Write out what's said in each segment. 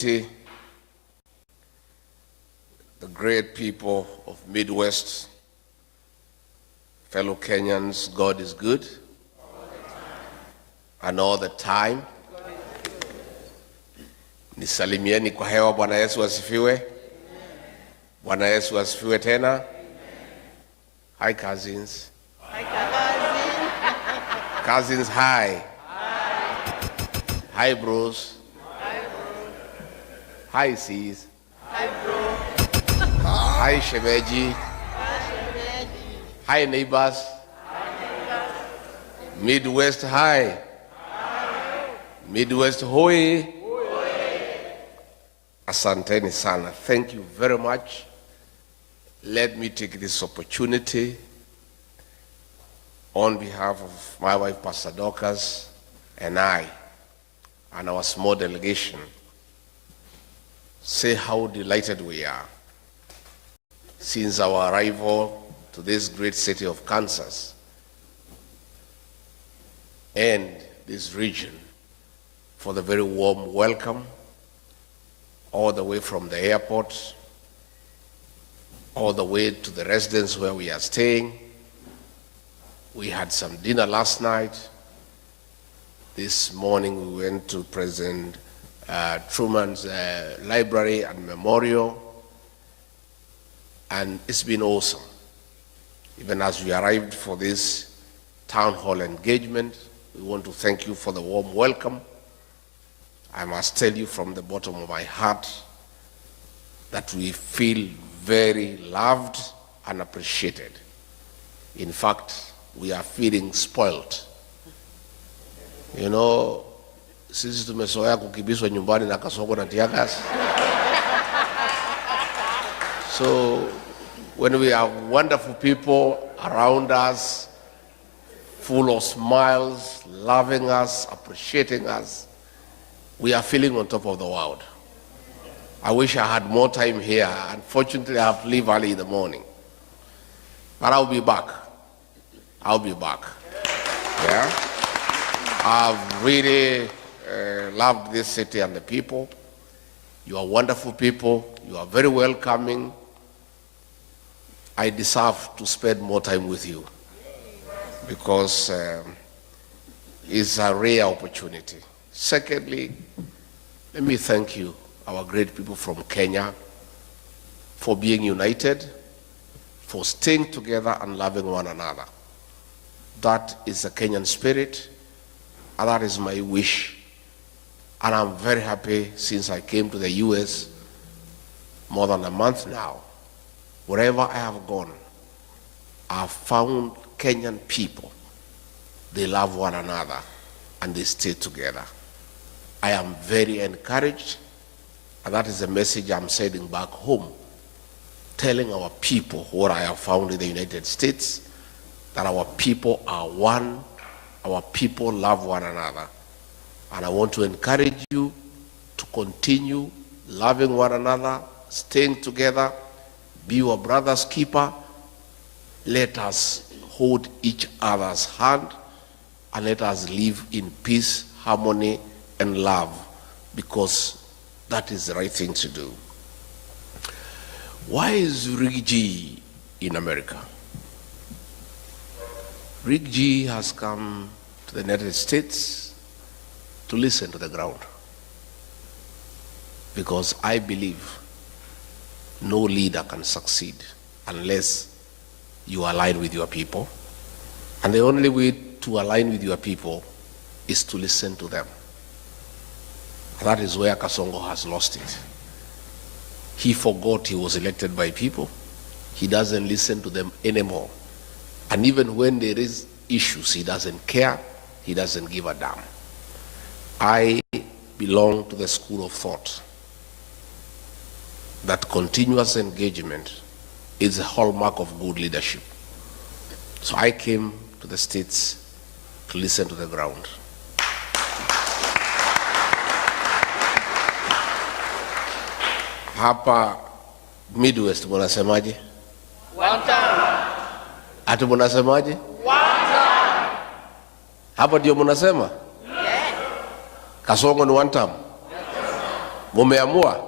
The great people of Midwest, fellow Kenyans, God is good, and all the time. Nisalimieni kwa hewa. Bwana Yesu asifiwe. Bwana Yesu asifiwe tena. Hi cousins. Hi cousins. Cousins, hi. Hi bros. Hi sis. Hi bro. Hi shemeji. Hi neighbors. Midwest, hi. Midwest, hoi. Asanteni sana. Thank you very much. Let me take this opportunity on behalf of my wife, Pastor Dorcas, and I, and our small delegation, say how delighted we are since our arrival to this great city of Kansas and this region for the very warm welcome all the way from the airport, all the way to the residence where we are staying. We had some dinner last night. This morning we went to President Truman's library and memorial, and it's been awesome. Even as we arrived for this town hall engagement, we want to thank you for the warm welcome. I must tell you from the bottom of my heart that we feel very loved and appreciated. In fact, we are feeling spoiled. You know, sisi tumezoea kukibiswa nyumbani na kasongo na tiagas. So when we have wonderful people around us, full of smiles, loving us, appreciating us, we are feeling on top of the world. I wish I had more time here. Unfortunately, I have to leave early in the morning. But I'll be back. I'll be back. Yeah? I've really loved this city and the people. You are wonderful people. You are very welcoming. I deserve to spend more time with you because it's a rare opportunity. Secondly, let me thank you, our great people from Kenya, for being united, for staying together and loving one another. That is the Kenyan spirit, and that is my wish. And I'm very happy since I came to the US more than a month now. Wherever I have gone, I've found Kenyan people. They love one another and they stay together. I am very encouraged, and that is a message I'm sending back home, telling our people what I have found in the United States, that our people are one, our people love one another. And I want to encourage you to continue loving one another, staying together, be your brother's keeper. Let us hold each other's hand and let us live in peace, harmony, and love, because that is the right thing to do. Why is Riggy in America? Riggy has come to the United States to listen to the ground, because I believe no leader can succeed unless you align with your people, and the only way to align with your people is to listen to them. That is where Kasongo has lost it. He forgot he was elected by people. He doesn't listen to them anymore. And even when there is issues, he doesn't care. He doesn't give a damn. I belong to the school of thought that continuous engagement is a hallmark of good leadership. So I came to the States to listen to the ground. Hapa Midwest munasemaje? One time. Ati munasemaje? One time. Hapa ndio munasema? Yes. Kasongo ni one term. Mumeamua?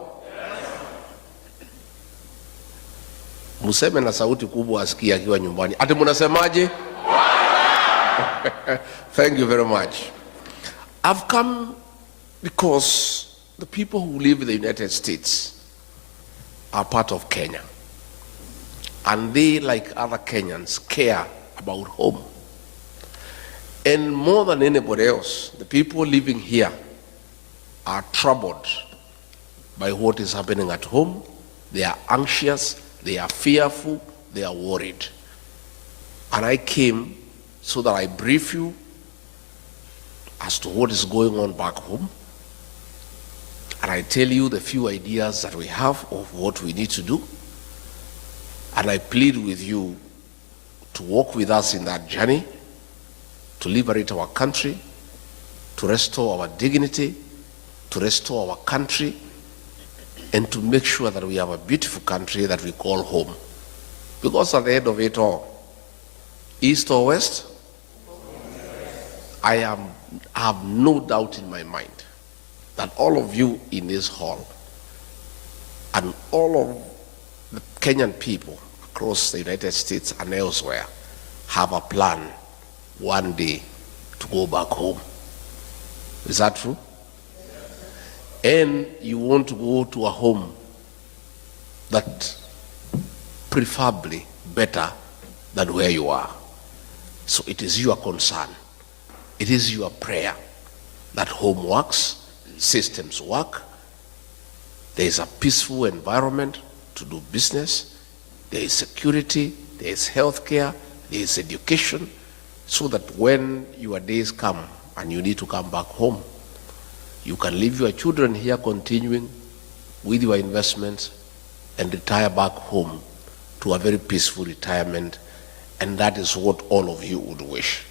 Museme na sauti kubwa asikie akiwa nyumbani. Ati munasemaje? Thank you very much. I've come because the people who live in the United States are part of Kenya. And they, like other Kenyans, care about home. And more than anybody else, the people living here are troubled by what is happening at home. They are anxious, they are fearful, they are worried. And I came so that I brief you as to what is going on back home. And I tell you the few ideas that we have of what we need to do. And I plead with you to walk with us in that journey, to liberate our country, to restore our dignity, to restore our country, and to make sure that we have a beautiful country that we call home. Because at the end of it all, east or west, I have no doubt in my mind that all of you in this hall and all of the Kenyan people across the United States and elsewhere have a plan one day to go back home. Is that true? And you want to go to a home that preferably better than where you are. So it is your concern, it is your prayer that home works, systems work, there is a peaceful environment to do business, there is security, there is healthcare, there is education, so that when your days come and you need to come back home, you can leave your children here continuing with your investments and retire back home to a very peaceful retirement, and that is what all of you would wish.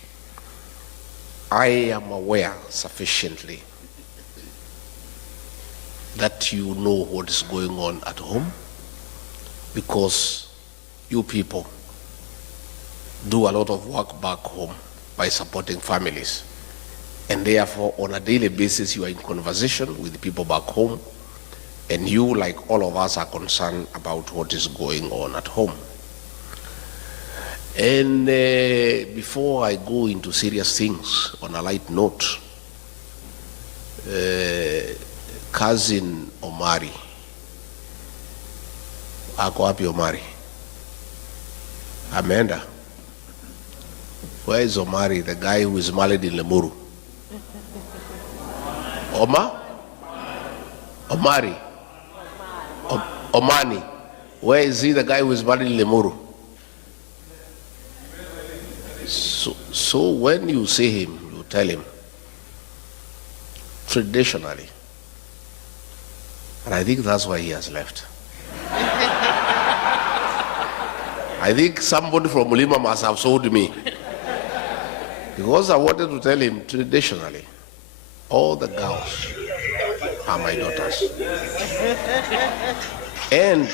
I am aware sufficiently that you know what is going on at home, because you people do a lot of work back home by supporting families. And therefore, on a daily basis, you are in conversation with the people back home, and you, like all of us, are concerned about what is going on at home. And before I go into serious things, on a light note, cousin Omari, ako wapi Omari? Ameenda? Where is Omari, the guy who is married in Lemuru? Omari? Omani. Where is he, the guy who is married in Lemuru? So when you see him, you tell him, traditionally, and I think that's why he has left. I think somebody from Mulima must have sold me. Because I wanted to tell him, traditionally, all the girls are my daughters. And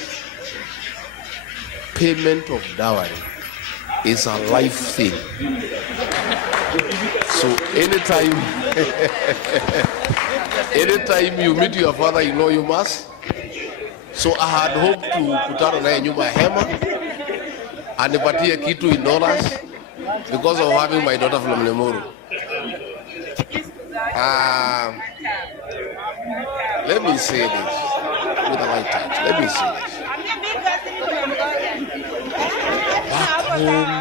payment of dowry is a life thing. So anytime you meet your father, you know you must. So I had hoped to kutana naye nyuma ya hema anipatie kitu in dollars because of having my daughter from Lemuru. Let me say this with a light touch. Let me say this. Back home,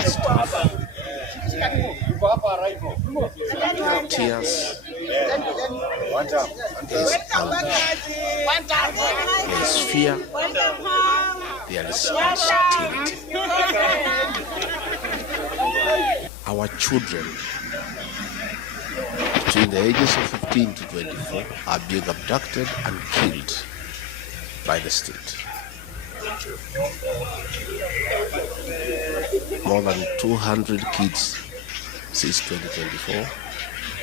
it's tough. There are tears, there's anger, there's fear, there is uncertainty. Our children between the ages of 15 to 24 are being abducted and killed by the state. More than 200 kids since 2024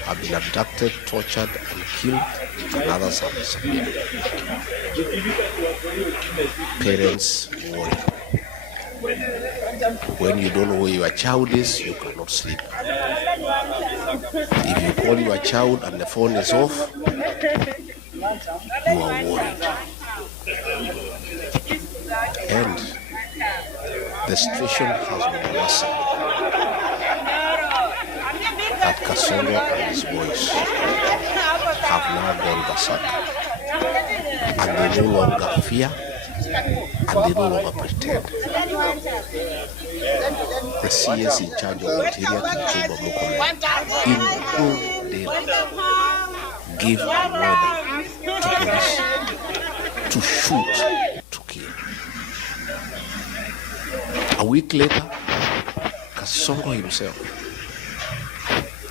have been abducted, tortured, and killed, and others have disappeared. Parents worry. When you don't know where your child is, you cannot sleep. If you call your child and the phone is off, you are worried. And the situation has worsened. That Kasongo and his boys have now gone berserk, and they no longer fear, and they no longer pretend. The CS in charge of interior, Kipchumba Murkomen, in broad daylight gave an order to police to shoot, to kill. A week later, Kasongo himself,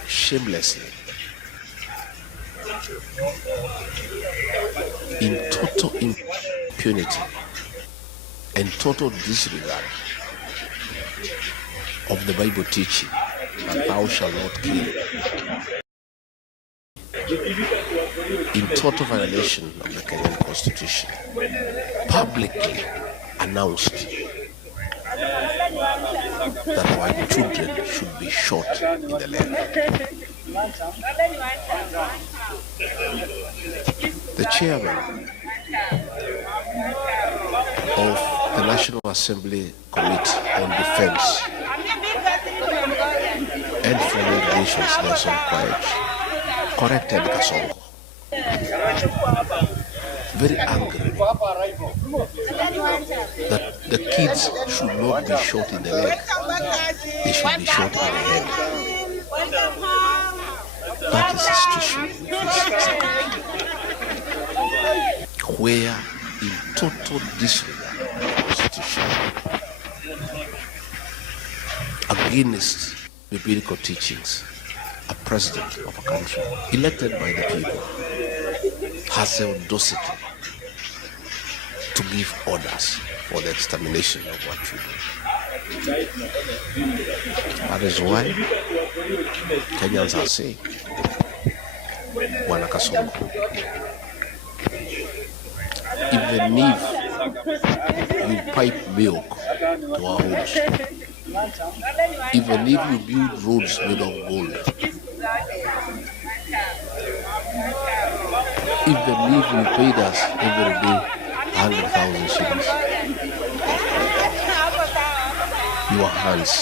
shamelessly, in total impunity and total disregard of the Bible teaching that thou shalt not kill, in total violation of the Kenyan Constitution, publicly announced that our children should be shot in the leg. The chairman of the National Assembly Committee on Defense and Foreign Relations, Nelson Kwaech, corrected Kasongo very angry that the kids should not be shot in the leg, they should be shot in the head. That is the situation we face where, in total disregard of the Constitution, against biblical teachings, a president of a country elected by the people has the audacity to give orders for the extermination of our children. That is why Kenyans are saying, Bwana Kasongo, even if you pipe milk to our homes, even if you build roads made of gold, even if you paid us every day 100,000 shillings, your hands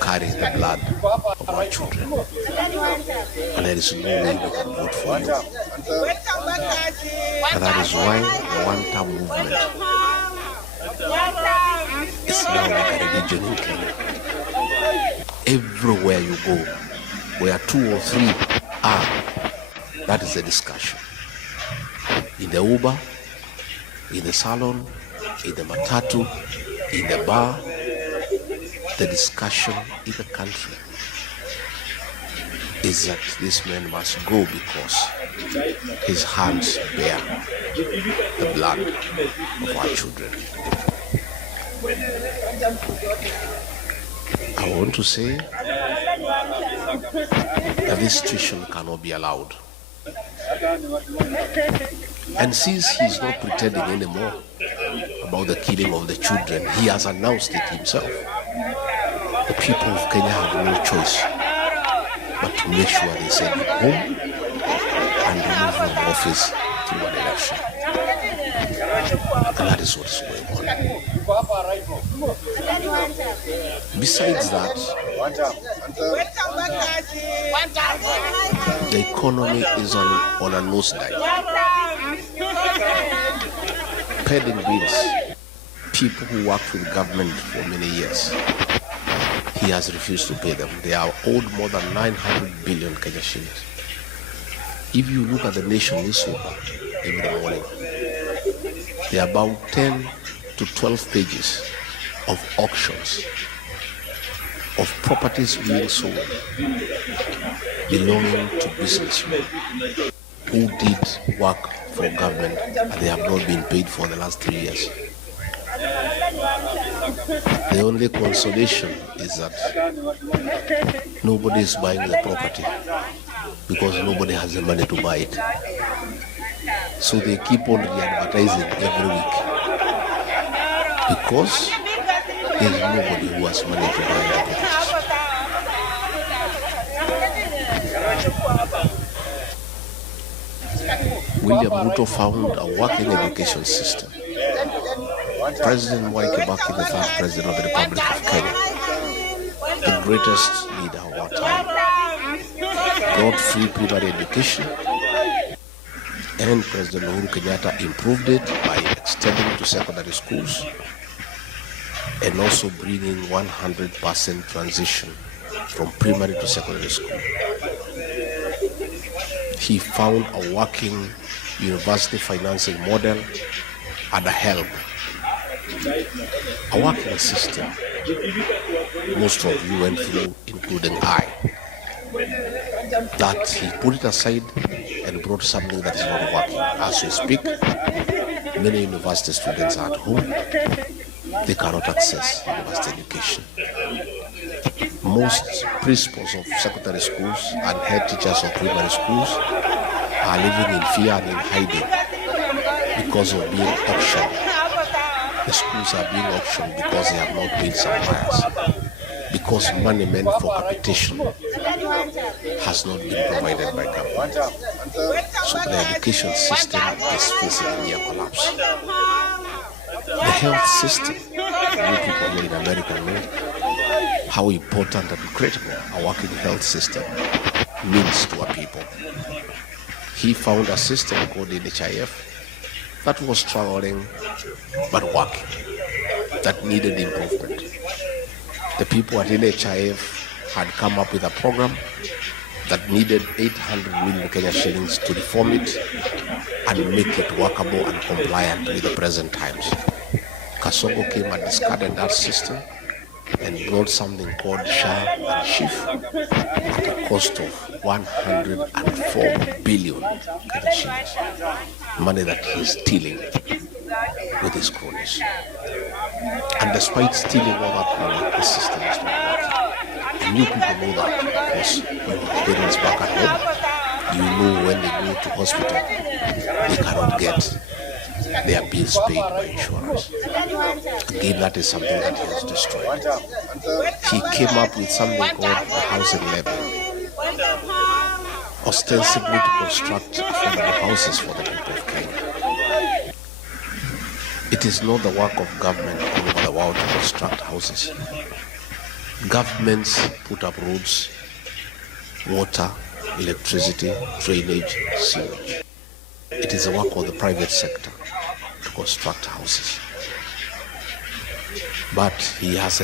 carry the blood of our children, and there is no way we can vote for you. And that is why the one-term movement is now like a religion in Kenya. Everywhere you go, where 2 or 3 are, that is the discussion. In the Uber, in the salon, in the matatu, in the bar, the discussion in the country is that this man must go because his hands bear the blood of our children. I want to say that this situation cannot be allowed. And since he's not pretending anymore about the killing of the children, he has announced it himself. The people of Kenya have no choice but to make sure they send him home and remove him from office through an election. And that is what is going on. Besides that, the economy is on a nosedive. Pending bills, people who worked with government for many years, he has refused to pay them. They are owed more than 900 billion Kenya shillings. If you look at the Nation newspaper every morning, there are about 10 to 12 pages of auctions of properties being sold belonging to businessmen who did work for government and they have not been paid for the last 3 years. The only consolation is that nobody is buying the property because nobody has the money to buy it. So they keep on re-advertising every week because there is nobody who has money to buy the properties. William Ruto found a working education system. President Mwai Kibaki, the third president of the Republic of Kenya, the greatest leader of our time, brought free primary education, and President Uhuru Kenyatta improved it by extending it to secondary schools and also bringing 100% transition from primary to secondary school. He found a working university financing model and a help, a working system most of you went through, including I, that he put it aside and brought something that is not working. As we speak, many university students are at home. They cannot access university education. Most principals of secondary schools and head teachers of primary schools are living in fear and in hiding because of being auctioned. The schools are being auctioned because they have not paid suppliers, because money meant for capitation has not been provided by government. So the education system is facing a near collapse. The health system, you people here in America know how important and critical a working health system means to our people. He found a system called NHIF that was struggling but working, that needed improvement. The people at NHIF had come up with a program that needed 800 million Kenya shillings to reform it and make it workable and compliant with the present times. Kasongo came and discarded that system and brought something called SHA and SHIF at a cost of 104 billion Kenya shillings, money that he's stealing with his cronies. And despite stealing all that money, the system is not working. And you people know that because you have parents back at home. You know when they go to hospital, they cannot get their bills paid by insurance. Again, that is something that he has destroyed. He came up with something called the housing levy, ostensibly to construct affordable houses for the people of Kenya. It is not the work of government all over the world to construct houses. Governments put up roads, water, electricity, drainage, sewage. It is the work of the private sector to construct houses. But he has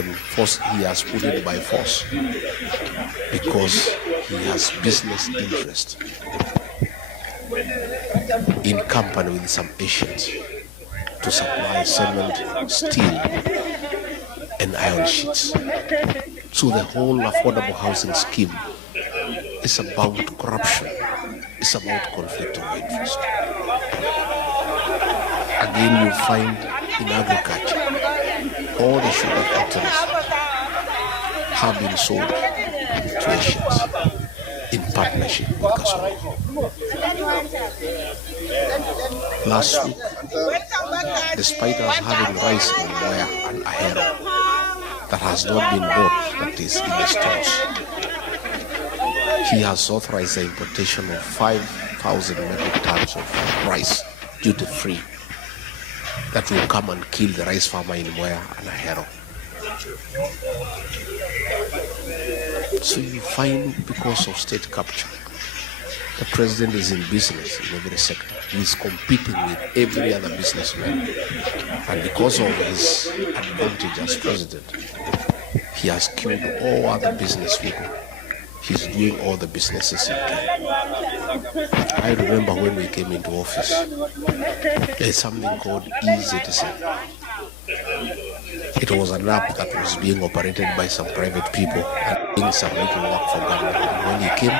put it by force because he has business interest in company with some Asians to supply cement, steel, and iron sheets. So the whole affordable housing scheme is about corruption. It's about conflict of interest. Again, you find in agriculture, all the sugar factories have been sold to Asians in partnership with Kasongo. Last week, despite us having rice in Mwea and Ahero that has not been bought, that is in the stores, he has authorized the importation of 5,000 metric tons of rice duty-free that will come and kill the rice farmer in Mwea and Ahero. So you find, because of state capture, the president is in business in every sector. He is competing with every other businessman. And because of his advantage as president, he has killed all other business people. He's doing all the businesses in Kenya. I remember when we came into office, there's something called e-Citizen. It was an app that was being operated by some private people and doing some little work for government. And when he came,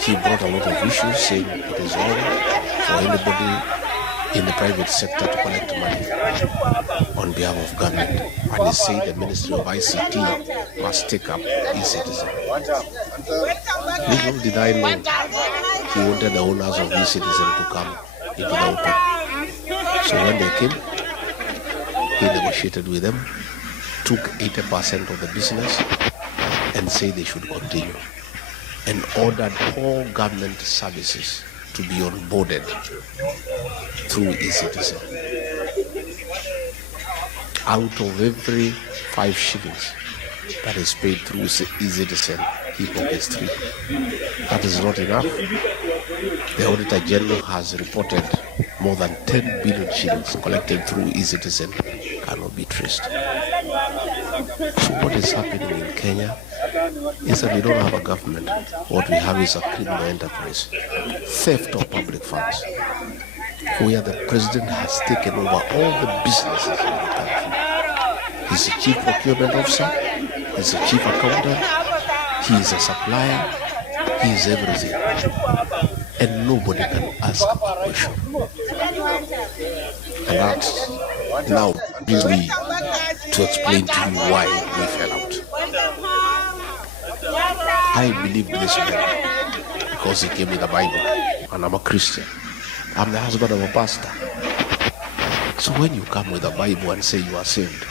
he brought a lot of issues saying it is wrong for anybody in the private sector to collect money on behalf of government. And he said the Ministry of ICT must take up e-Citizen. Little did I know, he wanted the owners of e-Citizen to come into the open. So when they came, he negotiated with them, took 80% of the business and said they should continue, and ordered all government services to be onboarded through e-citizen. Out of every 5 shillings that is paid through e-citizen, he pockets 3. That is not enough. The Auditor General has reported more than 10 billion shillings collected through e-citizen cannot be traced. So what is happening in Kenya is that we don't have a government. What we have is a criminal enterprise, theft of public funds, where the president has taken over all the businesses in the country. He's the chief procurement officer, he's the chief accountant, he is a supplier, he is everything. And nobody can ask a question. And that now brings me to explain to you why we fell out. I believe this man because he came with the Bible, and I'm a Christian. I'm the husband of a pastor. So when you come with the Bible and say you are saved,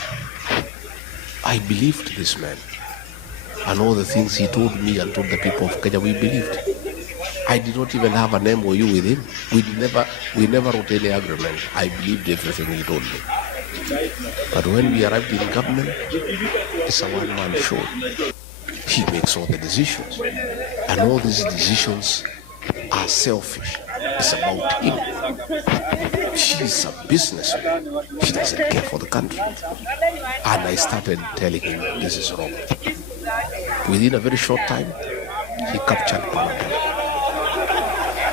I believed this man. And all the things he told me and told the people of Kenya, we believed. I did not even have an MOU with him. We never wrote any agreement. I believed everything he told me. But when we arrived in government, it's a one-man show. He makes all the decisions. And all these decisions are selfish. It's about him. She's a businesswoman. She doesn't care for the country. And I started telling him this is wrong. Within a very short time, he captured Parliament.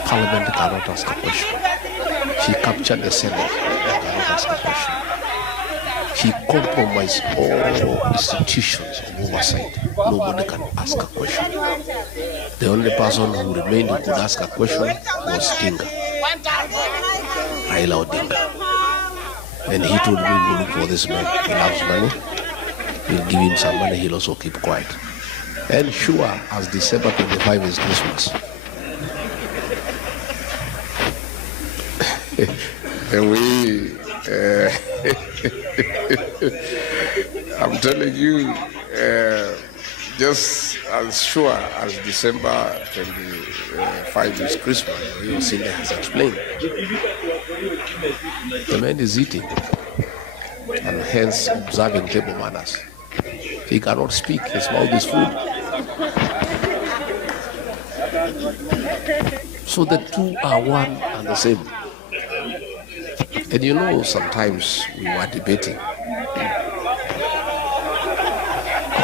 Parliament cannot ask a question. He captured the Senate. They cannot ask a question. He compromised all institutions of oversight. Nobody can ask a question. The only person who remained who could ask a question was Dinga, Raila Odinga. And he told me, we'll look for this man. He loves money. We'll give him some money. He'll also keep quiet. And sure as December 25 is Christmas. And I'm telling you, just as sure as December 25 is Christmas, your Cindy has explained. The man is eating and hence observing table manners. He cannot speak, his mouth is full. So the two are one and the same. And you know, sometimes we were debating.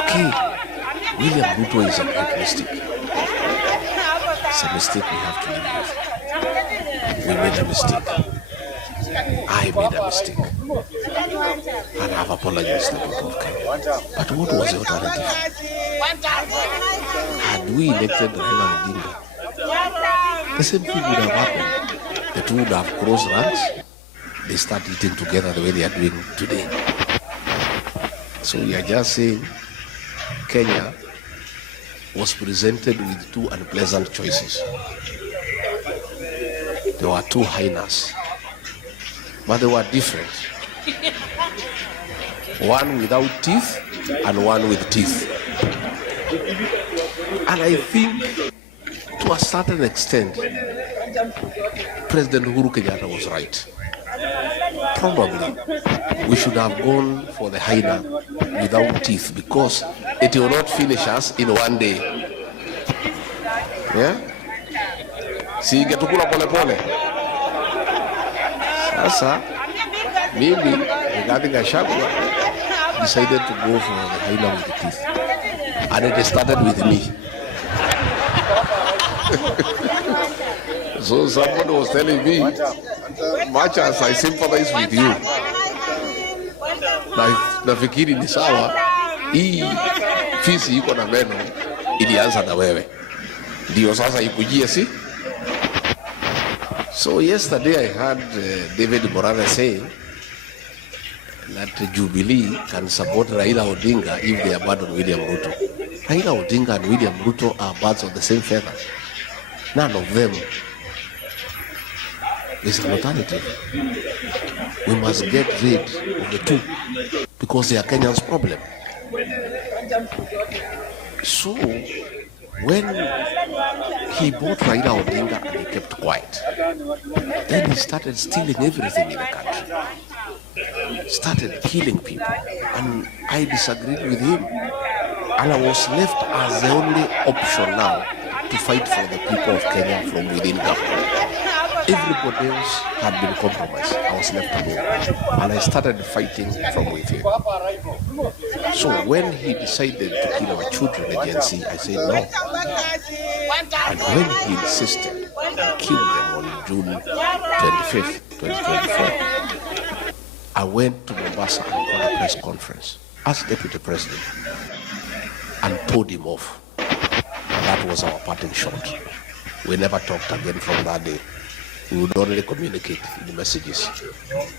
Okay, William Ruto is a great mistake. It's a mistake we have to live with. We made a mistake. I made a mistake. And I've apologized to the people of Kenya. But what was the alternative? Had we elected Raila Odinga, the same thing would have happened. The two would have crossed ranks. They start eating together the way they are doing today. So we are just saying Kenya was presented with two unpleasant choices. There were two hyenas, but they were different. One without teeth and one with teeth. And I think to a certain extent, President Uhuru Kenyatta was right. Probably we should have gone for the hyena without teeth because it will not finish us in one day. Yeah? Si getukula pole pole. Sasa mimi Rigathi Gachagua decided to go for the hyena with the teeth. And it started with me. So someone was telling me, much as I sympathize with you, nafikiri ni sawa, hii fisi iko na meno ilianza na wewe. Ndio sasa ikujie si? So yesterday I heard David Morales saying that Jubilee can support Raila Odinga if they abandon William Ruto. Raila Odinga and William Ruto are birds of the same feather. None of them is an alternative. We must get rid of the two because they are Kenya's problem. So when He bought Raila Odinga and he kept quiet. Then he started stealing everything in the country. Started killing people. And I disagreed with him. And I was left as the only option now to fight for the people of Kenya from within government. Everybody else had been compromised. I was left alone. And I started fighting from within. So when he decided to kill our children against I said no. And when he insisted and killed them on June 25th, 2024, I went to Mombasa and called a press conference as Deputy President and told him off. And that was our parting shot. We never talked again from that day. We would only communicate in the messages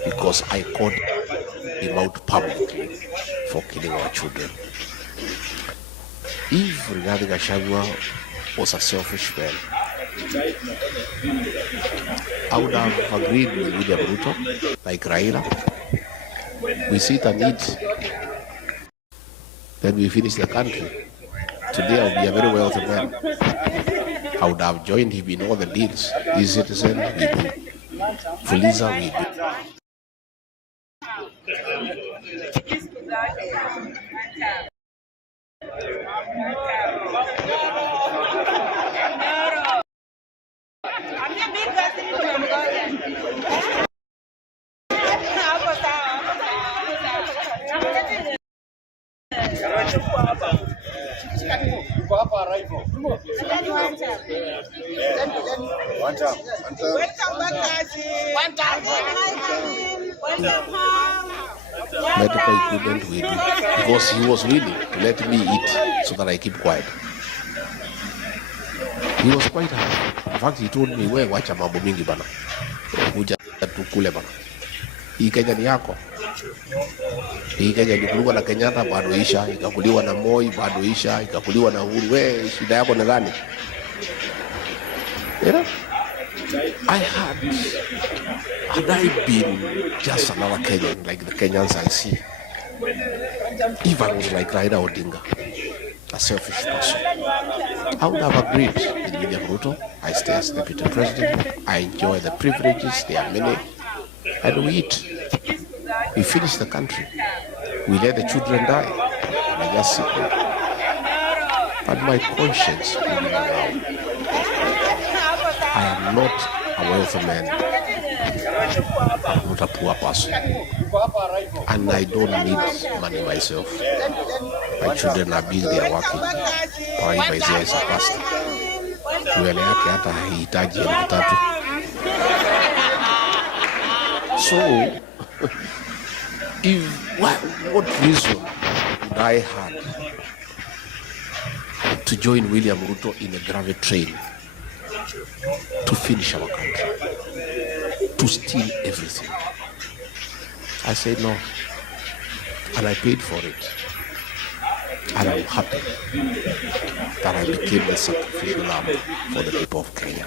because I called him out publicly for killing our children. If Rigathi Gachagua was a selfish man, I would have agreed with William Ruto, like Raila. We sit and eat, then we finish the country. Today I would be a very wealthy man. I would have joined him in all the deals. E-Citizen, we do. Fuliza, we do. Medical equipment we do because he was willing to let me eat so that I keep quiet. He was quite happy. In fact, he told me, "We wacha mambo mingi bana, kuja tukule bana. Hii Kenya ni yako. Hii Kenya ilikuliwa na Kenyatta bado isha, ikakuliwa na Moi bado isha, ikakuliwa na Uhuru. We shida yako ni gani?" You know? Had I been just another Kenyan, like the Kenyans I see, if I was like Raila Odinga, a selfish person, I would have agreed with William Ruto. I stay as Deputy President, I enjoy the privileges, there are many, and we eat. We finish the country. We let the children die. And I just sit there. But my conscience will be around. I am not a wealthy man. I'm not a poor person. And I don't need money myself. My children are busy, they are working. Paiva is a pastor. Nywele yake hata hahitaji $3,000. So, what reason would I have to join William Ruto in a gravity train to finish our country, to steal everything? I said no, and I paid for it. And I'm happy that I became the sacrificial lamb for the people of Kenya.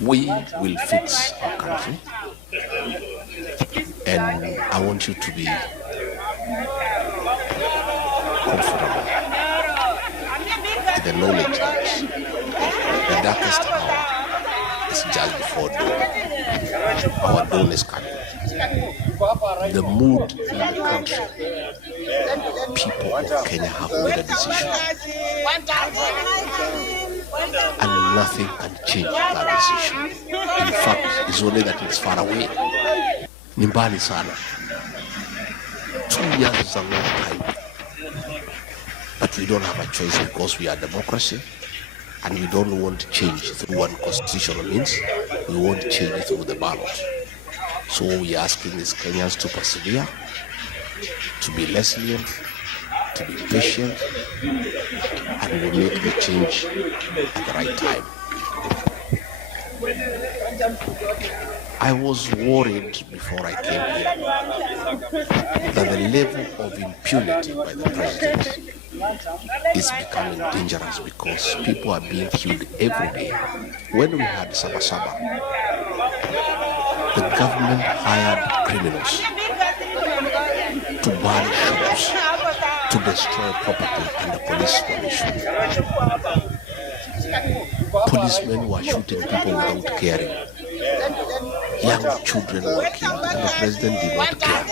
We will fix our country, and I want you to be comfortable with the knowledge that the darkest hour is just before dawn. Our dawn is coming. The mood in the country, people of Kenya have made a decision, and nothing can change that decision. In fact, it's only that it's far away. Ni mbali sana. 2 years is a long time. But we don't have a choice because we are democracy, and we don't want change through one constitutional means. We want change through the ballot. So we are asking these Kenyans to persevere, to be resilient, to be patient, and we'll make the change at the right time. I was worried before I came here that the level of impunity by the president is becoming dangerous because people are being killed every day. When we had Sabasaba, the government hired criminals to burn shops, to destroy property under police formation. Policemen were shooting people without caring. Young children were killed, and the president did not care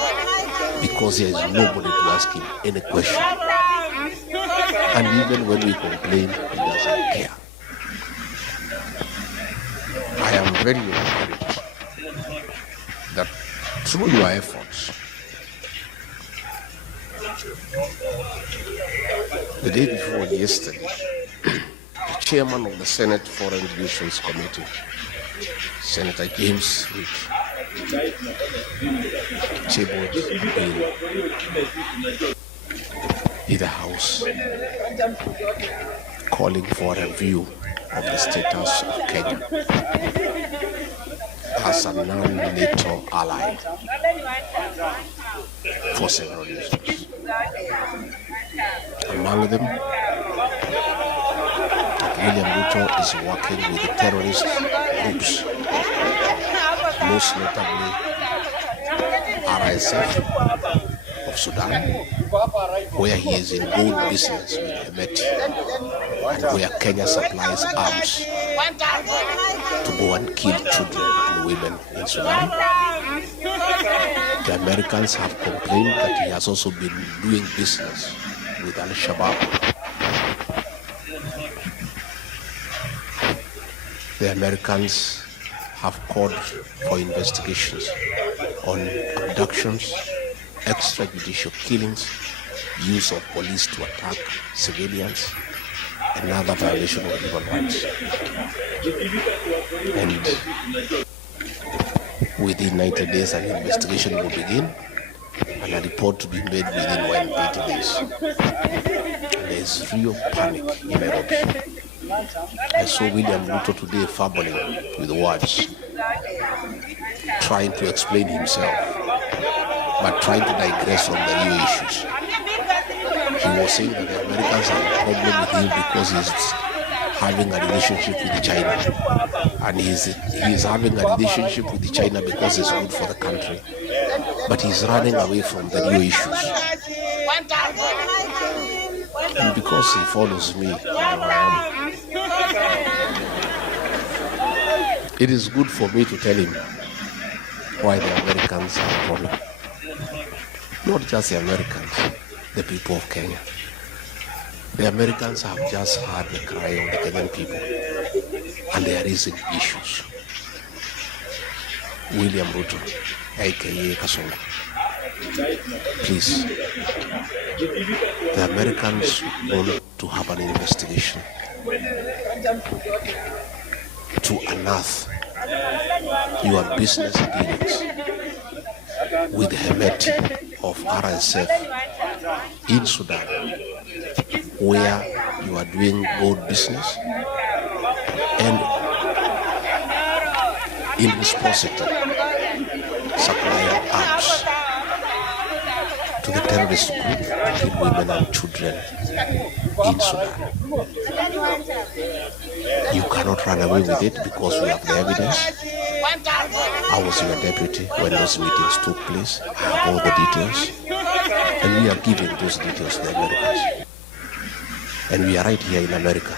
because there is nobody to ask him any question. And even when we complain, he doesn't care. I am very encouraged that through your efforts, the day before yesterday, the chairman of the Senate Foreign Relations Committee, Senator James Riggy, tabled a bill in the House calling for a review of the status of Kenya as a non-NATO ally for several reasons. Among them, William Ruto is working with the terrorist groups, most notably RSF of Sudan, where he is in good business with Hemeti, and where Kenya supplies arms to go and kill children and women in Sudan. The Americans have complained that he has also been doing business with Al-Shabaab. The Americans have called for investigations on abductions, extrajudicial killings, use of police to attack civilians, and other violation of human rights. And within 90 days, an investigation will begin and a report to be made within 180 days. And there is real panic in Nairobi. I saw William Ruto today fumbling with words, trying to explain himself, but trying to digress from the real issues. He was saying that the Americans have a problem with him because he's having a relationship with China. And he's having a relationship with China because it's good for the country. But he's running away from the real issues. And because he follows me, it is good for me to tell him why the Americans have a problem. Not just the Americans, the people of Kenya. The Americans have just heard the cry of the Kenyan people, and there is issues. William Ruto, aka Kasongo, please, the Americans want to have an investigation to unearth your business dealings with Hemeti of RSF in Sudan, where you are doing gold business, and in reciprocity supplying arms to the terrorist group to kill women and children in Sudan. You cannot run away with it because we have the evidence. I was your deputy when those meetings took place. I have all the details, and we are giving those details to the Americans. And we are right here in America.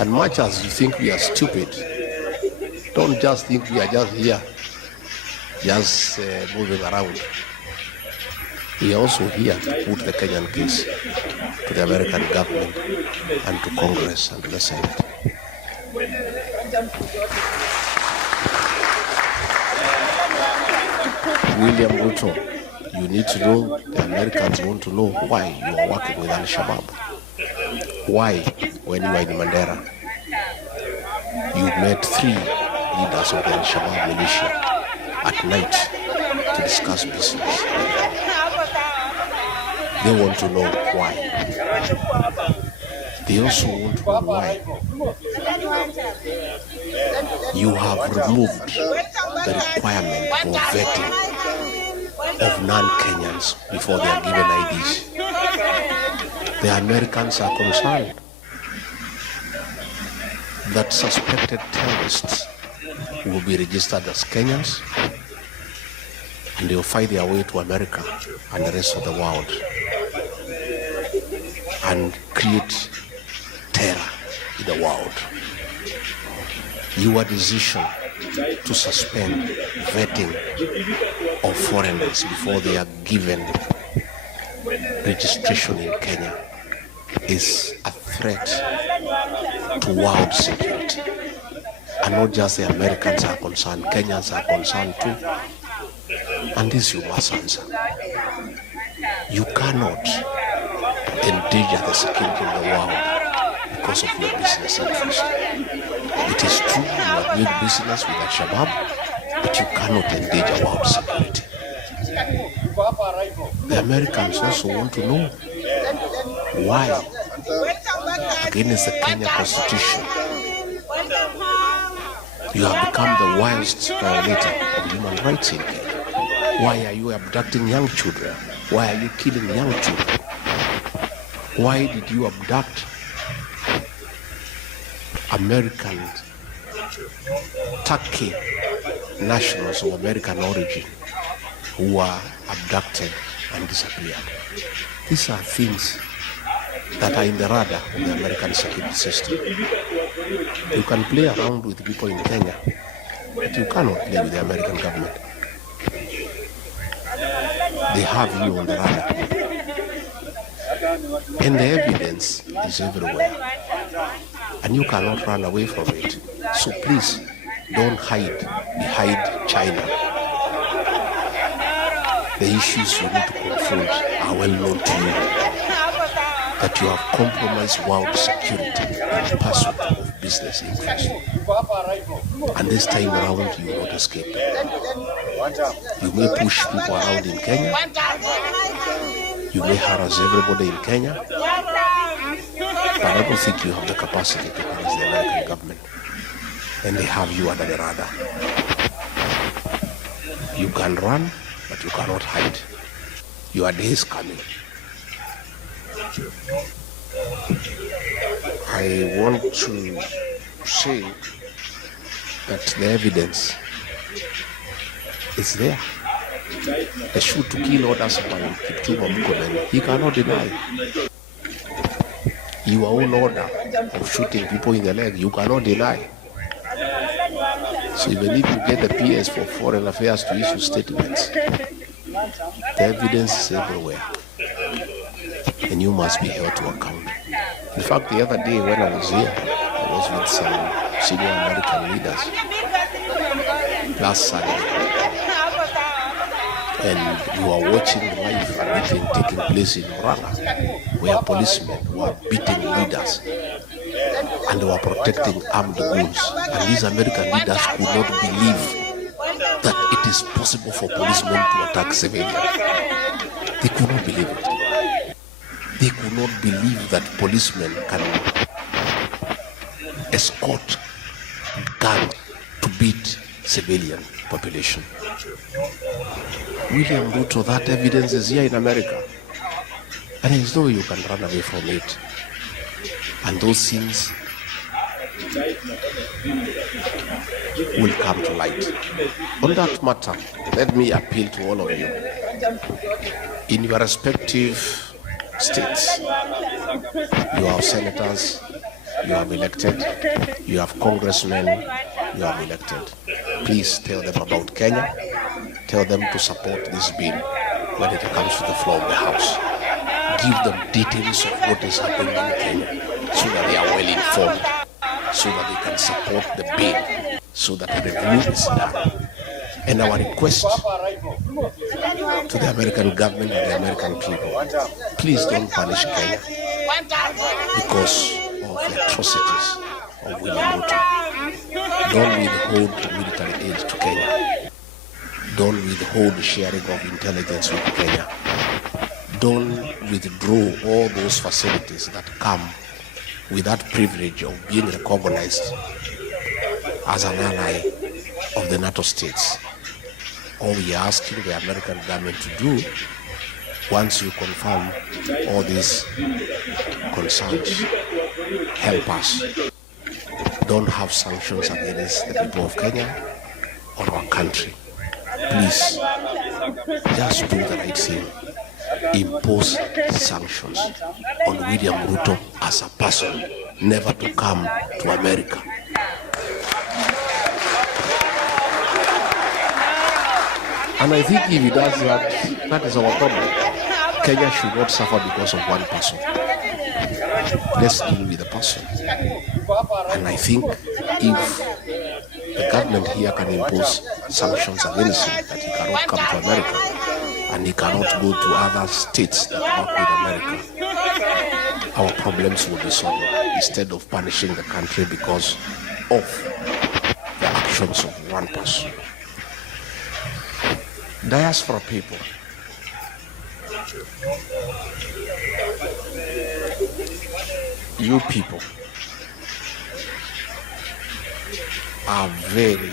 And much as you think we are stupid, don't just think we are just here, just moving around. We are also here to put the Kenyan case to the American government and to Congress and to the Senate. William Ruto, you need to know, the Americans want to know why you are working with Al-Shabaab. Why, when you were in Mandera, you met 3 leaders of the Al-Shabaab militia at night to discuss business. They want to know why. They also want to know why you have removed the requirement for vetting of non-Kenyans before they are given IDs. The Americans are concerned that suspected terrorists will be registered as Kenyans, and they'll find their way to America and the rest of the world and create terror in the world. Your decision to suspend vetting of foreigners before they are given registration in Kenya is a threat to world security. And not just the Americans are concerned, Kenyans are concerned too. And this you must answer. You cannot endanger the security of the world because of your business interest. It is true you are doing business with Al-Shabaab, but you cannot endanger world security. The Americans also want to know why, against the Kenya Constitution, you have become the worst violator of human rights in Kenya. Why are you abducting young children? Why are you killing young children? Why did you abduct American, Turkey nationals of American origin who were abducted and disappeared? These are things that are in the radar of the American security system. You can play around with people in Kenya, but you cannot play with the American government. They have you on the radar. And the evidence is everywhere. And you cannot run away from it. So please, don't hide behind China. The issues you need to confront are well known to you. That you have compromised world security in the pursuit of business interests. And this time around, you will not escape. You may push people around in Kenya. You may harass everybody in Kenya. But I don't think you have the capacity to harass the American government. And they have you under the radar. You can run, but you cannot hide. Your day is coming. I want to say that the evidence is there. The shoot to kill orders by Kipchumba Murkomen, he cannot deny. Your own order of shooting people in the leg, you cannot deny. So even if you get the PS for Foreign Affairs to issue statements, the evidence is everywhere. And you must be held to account. In fact, the other day when I was here, I was with some senior American leaders last Sunday. And you are watching live meeting taking place in Oranga, where policemen were beating leaders and they were protecting armed goons. And these American leaders could not believe that it is possible for policemen to attack civilians. They could not believe it. They could not believe that policemen can escort guns to beat civilian population. William Ruto, that evidence is here in America. And there's no way you can run away from it. And those things will come to light. On that matter, let me appeal to all of you. In your respective states, you have senators, you have elected, you have congressmen, you have elected. Please tell them about Kenya. Tell them to support this bill when it comes to the floor of the House. Give them details of what is happening in Kenya so that they are well informed, so that they can support the bill, so that a review is done. And our request to the American government and the American people, please don't punish Kenya because of the atrocities of William Ruto. Don't withhold military aid to Kenya. Don't withhold the sharing of intelligence with Kenya. Don't withdraw all those facilities that come with that privilege of being recognized as an ally of the NATO states. All we are asking the American government to do, once you confirm all these concerns, help us don't have sanctions against the people of Kenya or our country. Please, just do the right thing. Impose sanctions on William Ruto as a person, never to come to America. And I think if he does that, that is our problem. Kenya should not suffer because of one person. Let's deal with the person. And I think if the government here can impose sanctions against him, that he cannot come to America and he cannot go to other states that work with America, our problems will be solved instead of punishing the country because of the actions of one person. Diaspora people, you people are very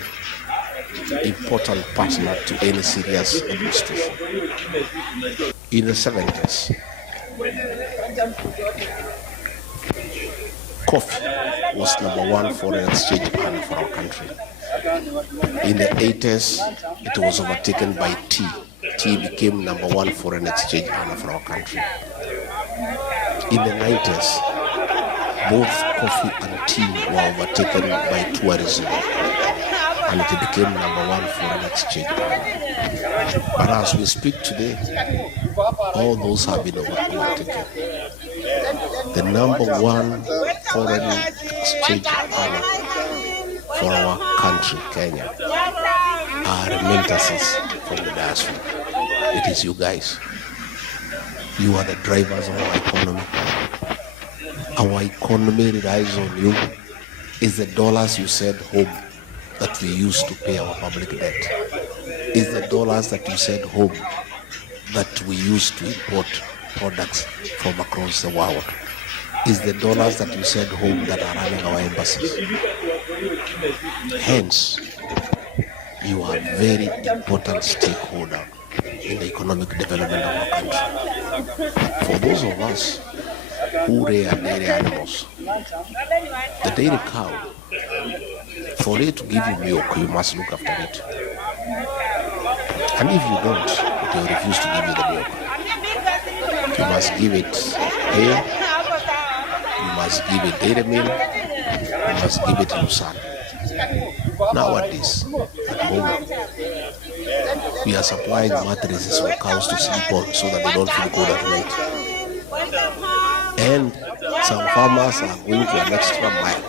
important partner to any serious administration. In the 70s, coffee was #1 foreign exchange earner for our country. In the 80s, it was overtaken by tea. Tea became #1 foreign exchange earner for our country. In the 90s, both coffee and tea were overtaken by tourism, and it became #1 foreign exchange earner. But as we speak today, all those have been overtaken. The #1 foreign exchange earner for our country, Kenya, are remittances from the diaspora. It is you guys. You are the drivers of our economy. Our economy relies on you. It's the dollars you send home that we use to pay our public debt. It's the dollars that you send home that we use to import products from across the world. It's the dollars that you send home that are running our embassies. Hence, you are a very important stakeholder in the economic development of our country. For those of us who rear dairy animals, the dairy cow, for it to give you milk, you must look after it. And if you don't, it will refuse to give you the milk. You must give it hay, you must give it dairy milk, you must give it lucerne. Nowadays, at home, we are supplying mattresses for cows to sleep on so that they don't feel cold at night. And some farmers are going to an extra mile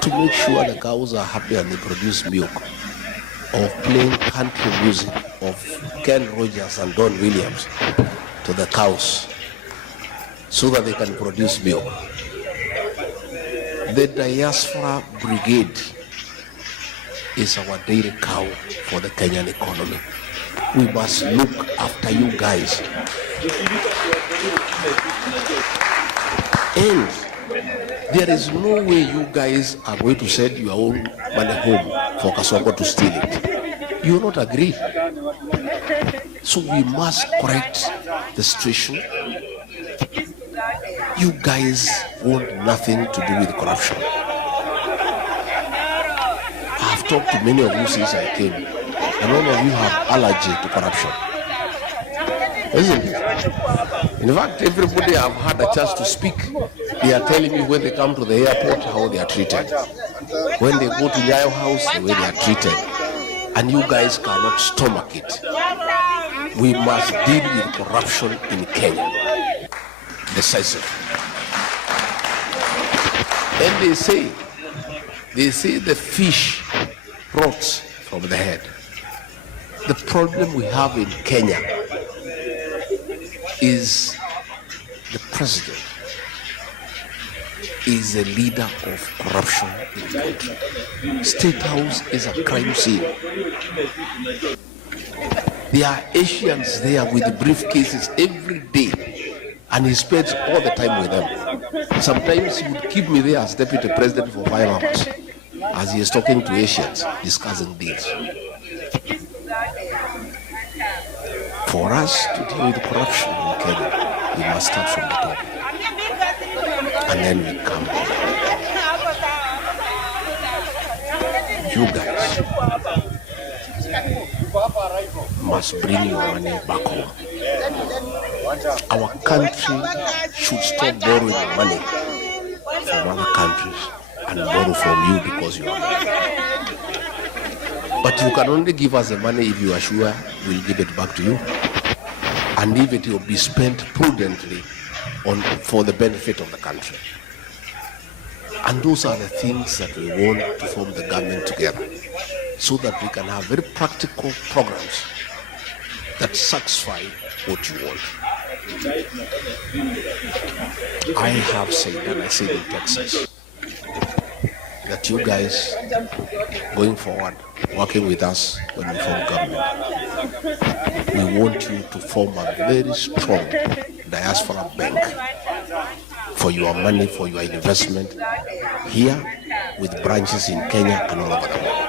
to make sure the cows are happy and they produce milk, of playing country music of Ken Rogers and Don Williams to the cows so that they can produce milk. The Diaspora Brigade is our dairy cow for the Kenyan economy. We must look after you guys. And there is no way you guys are going to send your own money home for Kasongo to steal it. You will not agree. So we must correct the situation. You guys want nothing to do with corruption. I've talked to many of you since I came, and all of you have allergy to corruption. Isn't it? In fact, everybody I've had a chance to speak, they are telling me when they come to the airport how they are treated. When they go to Nyayo House, the way they are treated. And you guys cannot stomach it. We must deal with corruption in Kenya. Decisive. And they say the fish rots from the head. The problem we have in Kenya is the president is a leader of corruption in the country. State House is a crime scene. There are Asians there with briefcases every day, and he spends all the time with them. Sometimes he would keep me there as deputy president for 5 hours as he is talking to Asians, discussing deals. For us to deal with corruption in Kenya, we must start from the top. And then we come. you guys must bring your money back home. Our country should stop borrowing money from other countries and borrow from you because you are money. But you can only give us the money if you are sure we'll give it back to you, and if it will be spent prudently for the benefit of the country. And those are the things that we want to form the government together, so that we can have very practical programs that satisfy what you want. I have said, and I said in Texas, that you guys, going forward, working with us when we form government, we want you to form a very strong diaspora bank for your money, for your investment here, with branches in Kenya and all over the world.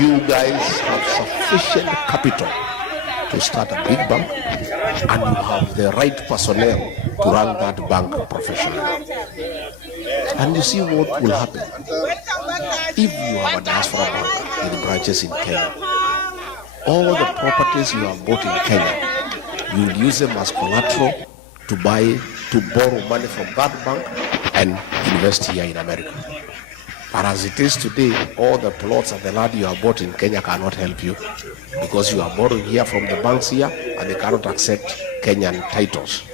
You guys have sufficient capital to start a big bank, and you have the right personnel to run that bank professionally. And you see what will happen if you have a diaspora bank with branches in Kenya. All the properties you have bought in Kenya, you will use them as collateral to borrow money from that bank and invest here in America. But as it is today, all the plots and the land you have bought in Kenya cannot help you, because you are borrowing here from the banks here and they cannot accept Kenyan titles.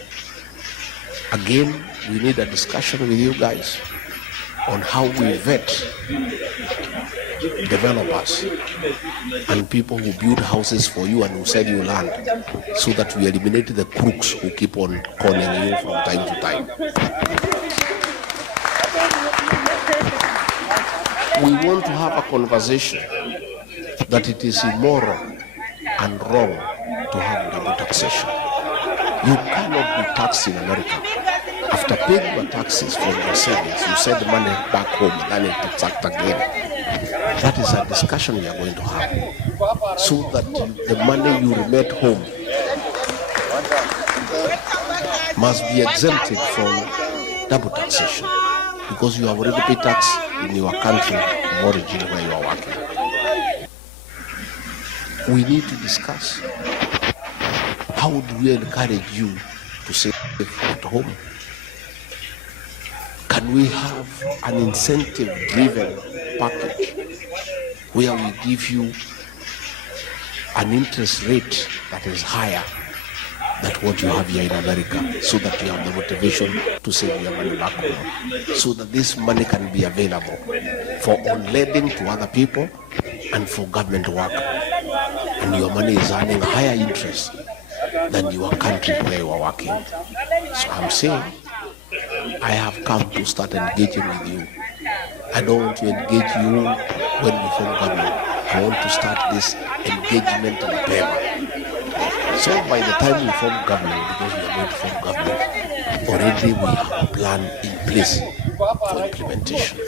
Again, we need a discussion with you guys on how we vet developers and people who build houses for you and who sell you land, so that we eliminate the crooks who keep on calling you from time to time. We want to have a conversation that it is immoral and wrong to have double taxation. You cannot be taxed in America. After paying your taxes from your savings, you send money back home and then it's taxed again. That is a discussion we are going to have, so that the money you remit home must be exempted from double taxation, because you have already paid tax in your country of origin where you are working. We need to discuss, how do we encourage you to save at home? Can we have an incentive-driven package where we give you an interest rate that is higher than what you have here in America, so that you have the motivation to save your money back home, so that this money can be available for on-lending to other people and for government work, and your money is earning higher interest than your country where you are working. So I'm saying, I have come to start engaging with you. I don't want to engage you when we form government. I want to start this engagement in paper. So by the time we form government, because we are going to form government, already we have a plan in place for implementation.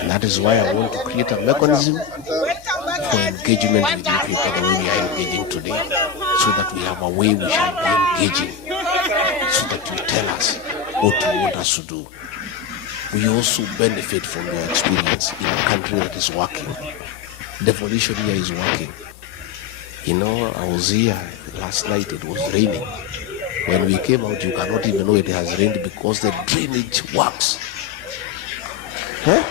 And that is why I want to create a mechanism for engagement with you people the way we are engaging today, so that we have a way we shall be engaging, so that you tell us what you want us to do. We also benefit from your experience in a country that is working. Devolution here is working. You know, I was here last night, it was raining. When we came out, you cannot even know it has rained, because the drainage works. Huh?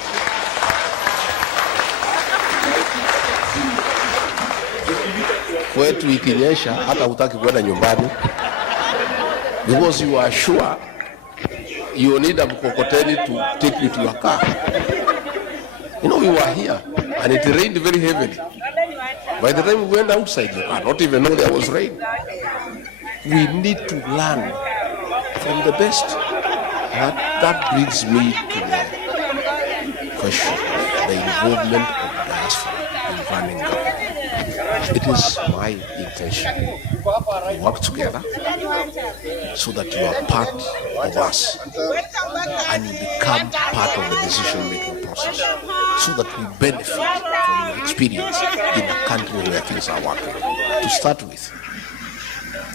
Kwetu ikinyesha, hata hutaki kwenda nyumbani, because you are sure you need a mkokoteni to take you to your car. You know, we were here and it rained very heavily. By the time we went outside, you cannot even know there was rain. We need to learn from the best. That brings me to the question of the involvement of the diaspora in running government. It is my intention to work together so that you are part of us and you become part of the decision-making process, so that we benefit from your experience in a country where things are working. To start with,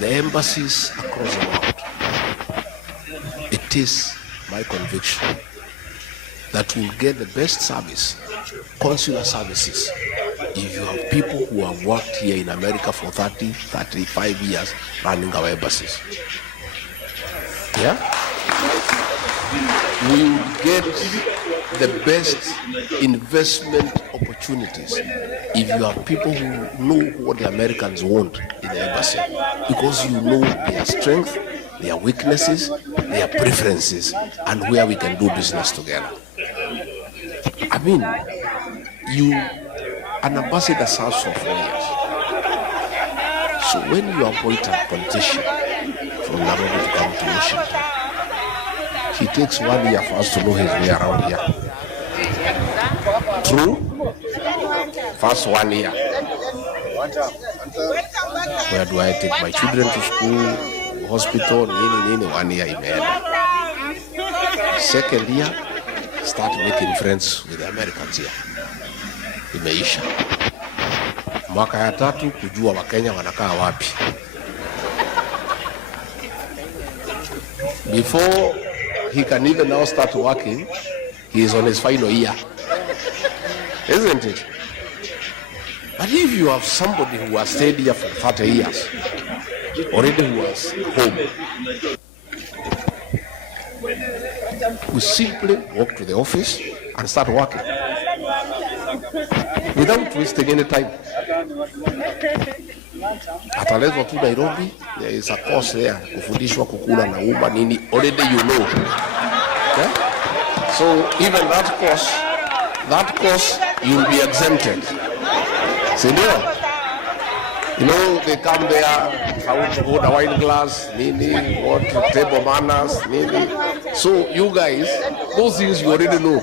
the embassies across the world, it is my conviction that will get the best service, consular services, if you have people who have worked here in America for 30, 35 years running our embassies. Yeah? We will get the best investment opportunities if you have people who know what the Americans want in the embassy, because you know their strength, their weaknesses, their preferences, and where we can do business together. I mean, an ambassador serves for 4 years. So when you appoint a politician from Nairobi to come to Washington, he takes 1 year for us to know his way around here. True? First 1 year. Where do I take my children to school, hospital, 1 year imeenda. Second year, start making friends with the Americans here. Imeisha. Mwaka ya tatu kujua Wakenya wanakaa wapi. Before he can even now start working, he is on his final year. Isn't it? But if you have somebody who has stayed here for 30 years, already who was home, we simply walk to the office and start working without wasting any time. Ataletwa tu Nairobi, there is a course there, kufundishwa kukula na uma nini, already you know. Okay? So even that course you will be exempted. Sindio? You know, they come there, how to hold a wine glass, nini, what table manners, nini. So you guys, those things you already know.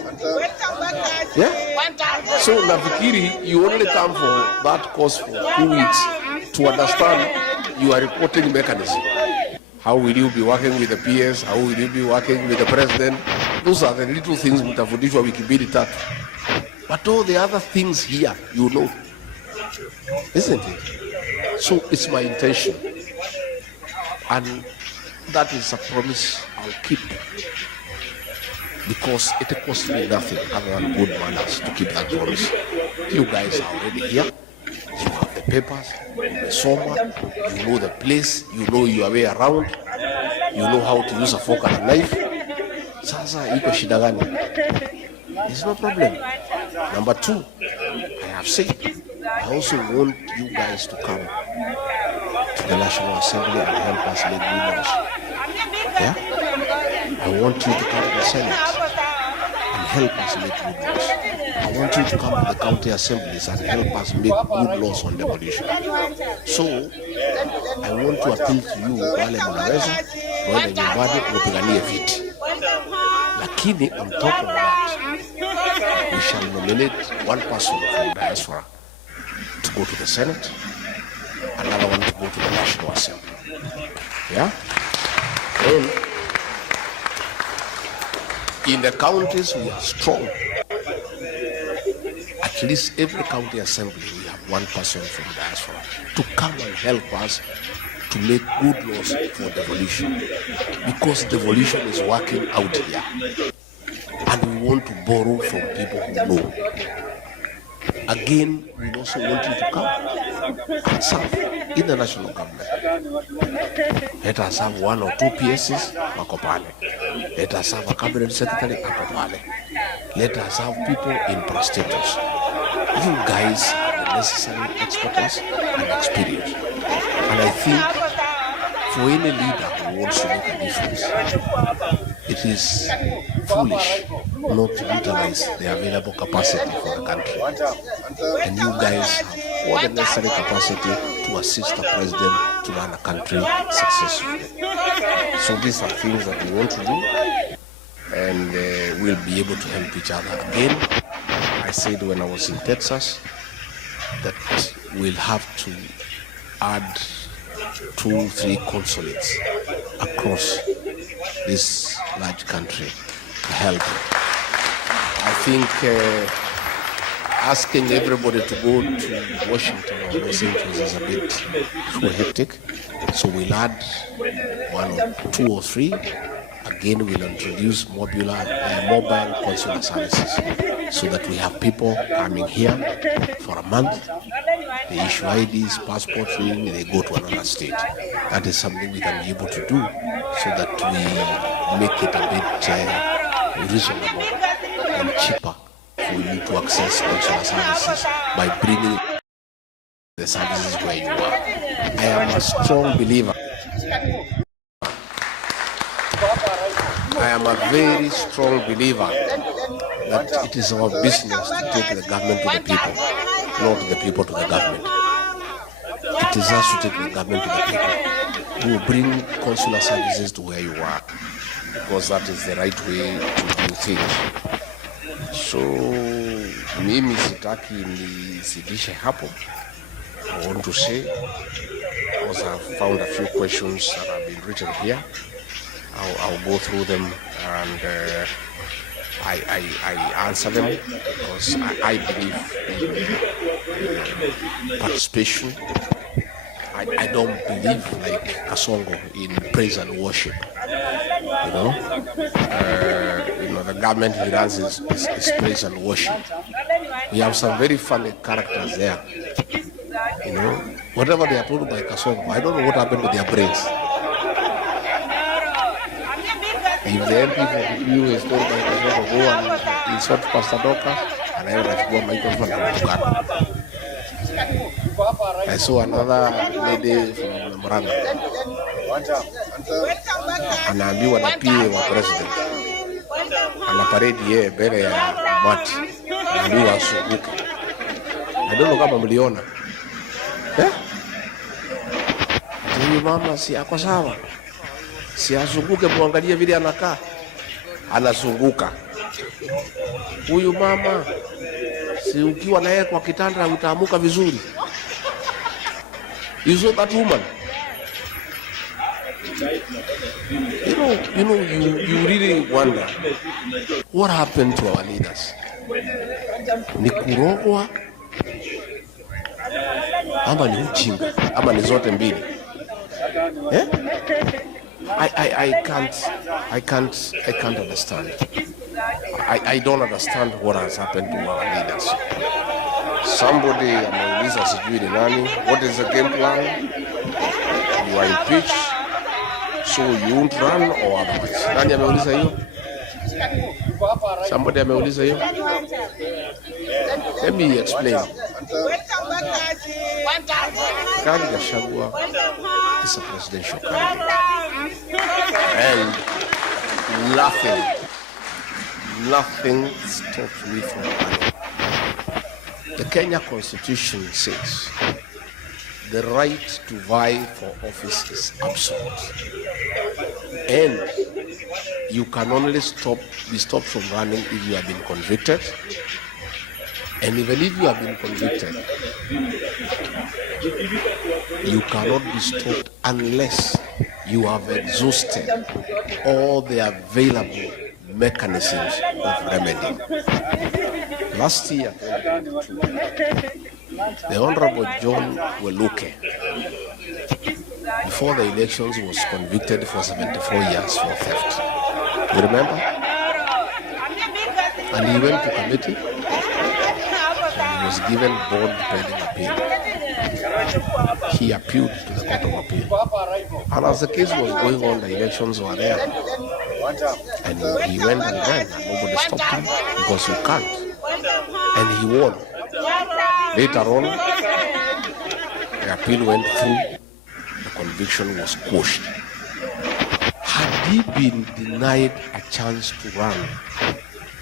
Yeah? So nafikiri, you only come for that course for 2 weeks to understand your reporting mechanism. How will you be working with the PS? How will you be working with the president? Those are the little things mtafundishwa wiki mbili tatu. But all the other things here, you know. Isn't it? So it's my intention. And that is a promise I'll keep. Because it costs me nothing other than good manners to keep that promise. You guys are already here. You have the papers, the soma, you know the place, you know your way around, you know how to use a fork and a knife. Sasa iko shida gani? It's no problem. Number two, I have said, I also want you guys to come to the National Assembly and help us make new laws. Yeah? I want you to come to the Senate and help us make good laws. I want you to come to the county assemblies and help us make good laws on demolition. So, I want to appeal to you, wale mnaweza, mwende nyumbani mpiganie viti. Lakini on top of that, we shall nominate one person from Diaspora to go to the Senate, another one to go to the National Assembly. Yeah? And in the counties we are strong. At least every county assembly we have one person from Diaspora to come and help us to make good laws for devolution. Because devolution is working out here. And we want to borrow from people who know. Again, we also want you to come and serve in the national government. Let us have 1 or 2 PSs, Makopale. Let us have a cabinet secretary, Makopale. Let us have people in prestigious. You guys have the necessary expertise and experience. And I think for any leader who wants to make a difference, it is foolish not to utilize the available capacity for the country. And you guys have all the necessary capacity to assist the president to run a country successfully. So these are things that we want to do, and we'll be able to help each other. Again, I said when I was in Texas that we'll have to add 2-3 consulates across this large country to help. I think asking everybody to go to Washington or Los Angeles is a bit too hectic. So we'll add 1 or 2 or 3 again we'll introduce mobile consular services so that we have people coming here for a month. They issue IDs, passports, and they go to another state. That is something we can be able to do so that we make it a bit reasonable and cheaper for you to access consular services by bringing the services where you are. I am a strong believer. I am a very strong believer that it is our business to take the government to the people, not the people to the government. It is us to take the government to the people. We will bring consular services to where you are, because that is the right way to do things. So, mimi sitaki nizidishe hapo. I want to say, because I've found a few questions that have been written here. I'll go through them and I answer them, because I believe in participation. I don't believe like Kasongo in praise and worship. The government Grievances is praise and worship. We have some very funny characters there. Whatever they are told by Kasongo, I don't know what happened to their brains. If the MP for PPU is told by Kasongo, go and insult Pastor Doka, and I will go microphone and Tukana. I saw another lady from Murang'a. Anaambiwa na PA wa president. Ana parade yeye mbele ya watu. Anaambiwa asunguke. I don't know kama mliona. Huyu mama si ako sawa. Si asunguke, muangalie vile anakaa. Anazunguka. Huyu mama si ukiwa naye kwa kitanda utaamuka vizuri. You saw that woman. You really wonder what happened to our leaders. Ni kurogwa ama ni ujinga ama ni zote mbili? I can't understand. I don't understand what has happened to our leaders. Somebody ameuliza sijui ni nani, what is the game plan? You are impeached, so you won't run or otherwise. Nani ameuliza hiyo? Somebody ameuliza hiyo? Let me explain. Rigathi Gachagua is a presidential candidate. And nothing stops me from running. The Kenya Constitution says the right to vie for office is absolute. And you can only be stopped from running if you have been convicted. And even if you have been convicted, you cannot be stopped unless you have exhausted all the available mechanisms of remedy. Last year, 2022, the Honorable John Weluke, before the elections, was convicted for 74 years for theft. You remember? And he went to committee and he was given bond pending appeal. He appealed to the Court of Appeal. And as the case was going on, the elections were there. And he went and ran and nobody stopped him because you can't. And he won. Later on, the appeal went through, the conviction was quashed. Had he been denied a chance to run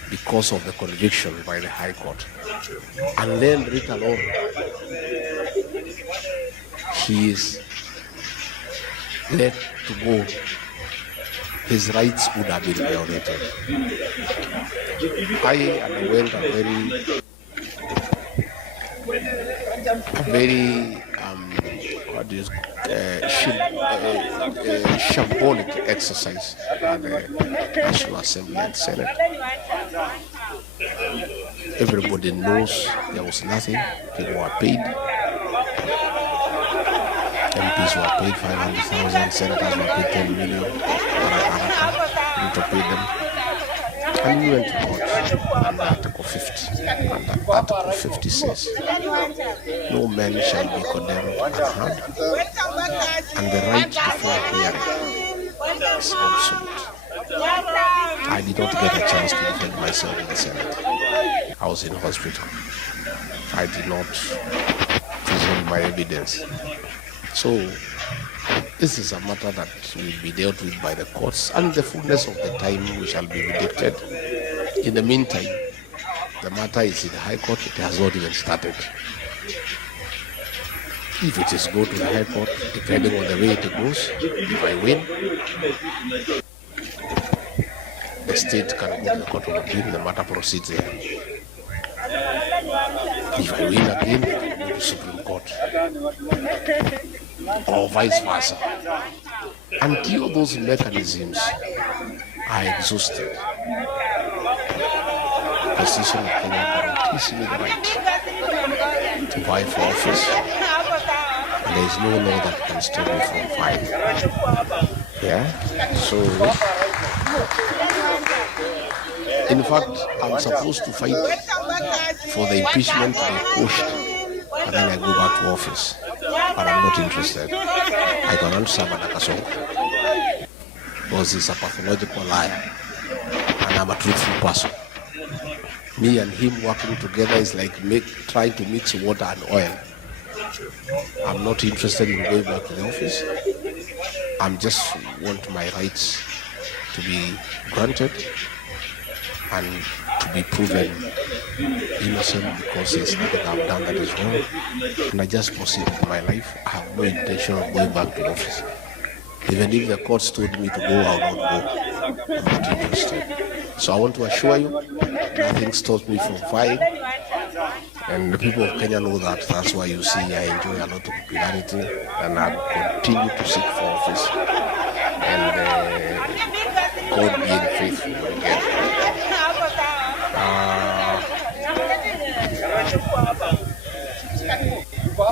because of the conviction by the High Court, and then later on, he is let to go, his rights would have been violated. I underwent a very shambolic exercise at the National Assembly and Senate. Everybody knows there was nothing. People were paid. MPs were paid 500,000, senators were paid 10 million. Ruto paid them. And we went to court under Article 50. And Article 50 says, no man shall be condemned unharmed, and the right to fair hearing is absolute. I did not get a chance to defend myself in the Senate. I was in hospital. I did not present my evidence. So this is a matter that will be dealt with by the courts, and the fullness of the time we shall be vindicated. In the meantime, the matter is in the High Court. It has not even started. If it is go to the High Court, depending on the way it goes, if I win, the state can go to the Court of Appeal, the matter proceeds there. If I win again, I can go to Supreme Court, or vice versa. Until those mechanisms are exhausted, the Constitution of Kenya guarantees me the right to vie for office, and there is no law that can stop me from vying. Yeah? So, in fact, I'm supposed to fight for the impeachment to be pushed, and then I go back to office. But I'm not interested. I cannot serve at Akasongo because he's a pathological liar, and I'm a truthful person. Me and him working together is like trying to mix water and oil. I'm not interested in going back to the office. I just want my rights to be granted and to be proven innocent because there's nothing I've done that is wrong. And I just proceed with my life. I have no intention of going back to the office. Even if the courts told me to go, I will not go. I'm not interested. So I want to assure you, nothing stops me from vying. And the people of Kenya know that. That's why you see I enjoy a lot of popularity, and I continue to seek for office. And God being faithful again.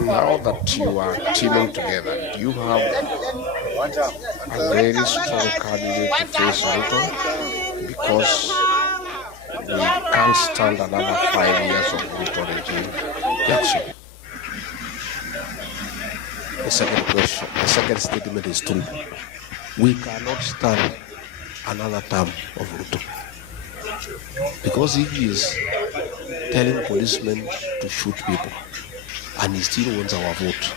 Now that you are teaming together, do you have a very strong candidate to face Ruto? Because we can't stand another 5 years of Ruto regime. Jackson. The second statement is true. We cannot stand another term of Ruto. Because if he is telling policemen to shoot people, and he still wants our vote,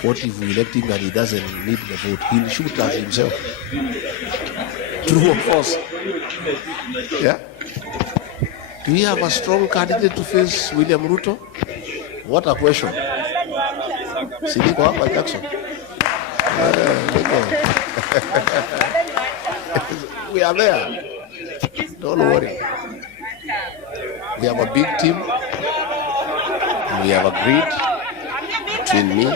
what if we elect him and he doesn't need the vote? He'll shoot us himself. True or false? Yeah? Do we have a strong candidate to face William Ruto? What a question. Sidiko hapa Jackson. We are there. Don't worry. We have a big team. We have agreed between me,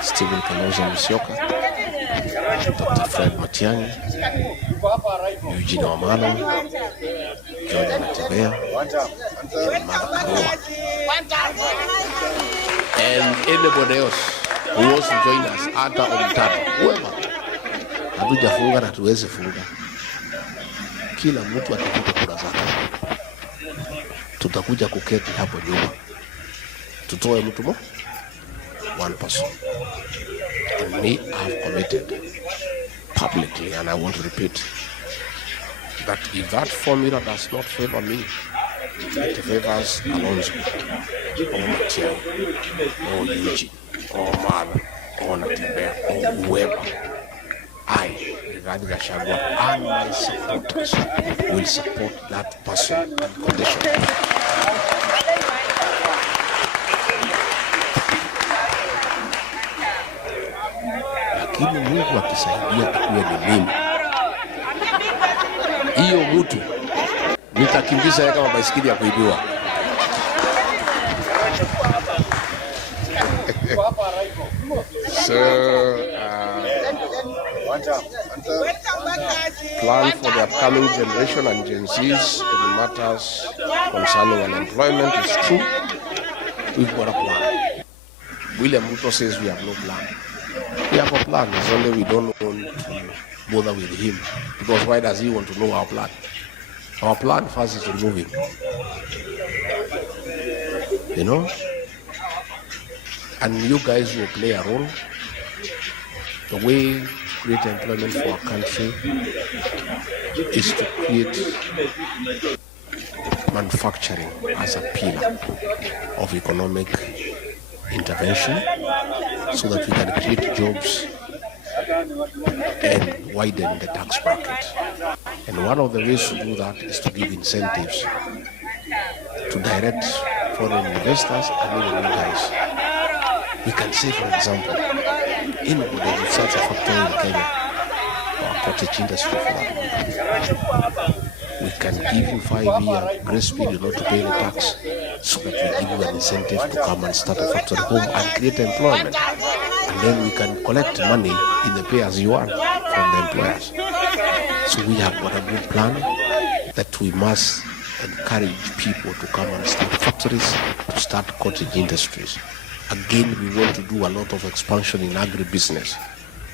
Stephen Kalonzo Musyoka, Dr. Fred Matiang'i, Eugene Wamalo, George Matebea, and Mark Karua. And anybody else who wants to join us, hata umtatu, whoever. Hatujafunga na tuweze funga. Kila mtu atakuja kura zake. Tutakuja kuketi hapo nyuma. Tutoe mtu mo? One person. And me, I have committed publicly, and I want to repeat, that if that formula does not favor me, it favors Alonzo, or Matiang'i, or Eugene, or Mala, or Natibea, or whoever, I, regarding Gachagua, and my supporters will support that person and condition. Lakini Mungu akisaidia tukuwe ni mimi, hiyo mtu nitakimbiza yeye kama baisikeli ya kuibiwa. So, plan for the upcoming generation and Gen Zs in matters concerning unemployment is true. We've got a plan. William Ruto says we have no plan. We have a plan, it's only we don't want to bother with him, because why does he want to know our plan? Our plan first is to remove him. You know? And you guys will play a role. The way to create employment for our country is to create manufacturing as a pillar of economic intervention so that we can create jobs and widen the tax bracket. And one of the ways to do that is to give incentives to direct foreign investors and even you guys. We can say, for example, anybody who starts a factory in Kenya or a cottage industry for that, we can give you 5-year grace period not to pay the tax so that we give you an incentive to come and start a factory home and create employment. And then we can collect money in the pay-as-you-earn from the employers. So we have got a good plan that we must encourage people to come and start factories, to start cottage industries. Again, we want to do a lot of expansion in agribusiness